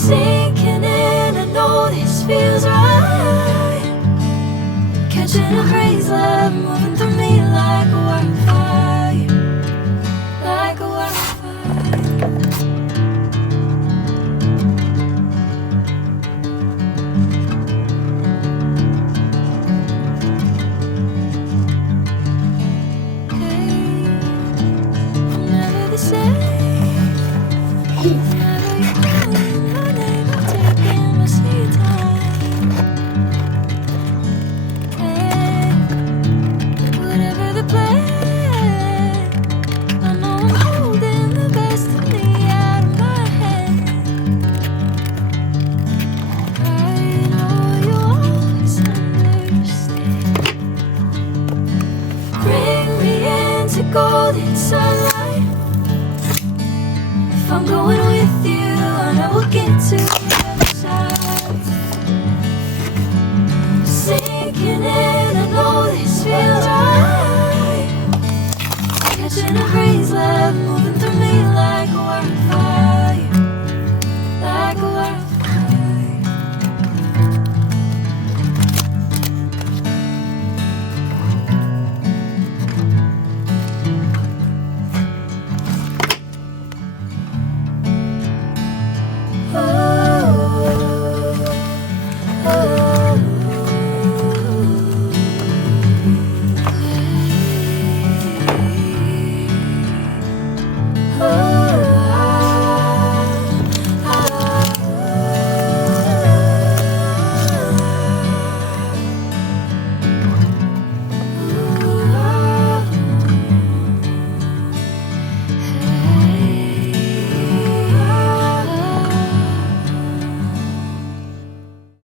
sinking in, I know this feels right. Catching a crazy love moving through me like a wildfire, like a wildfire. Golden sunlight. If I'm going with you, I know we'll get to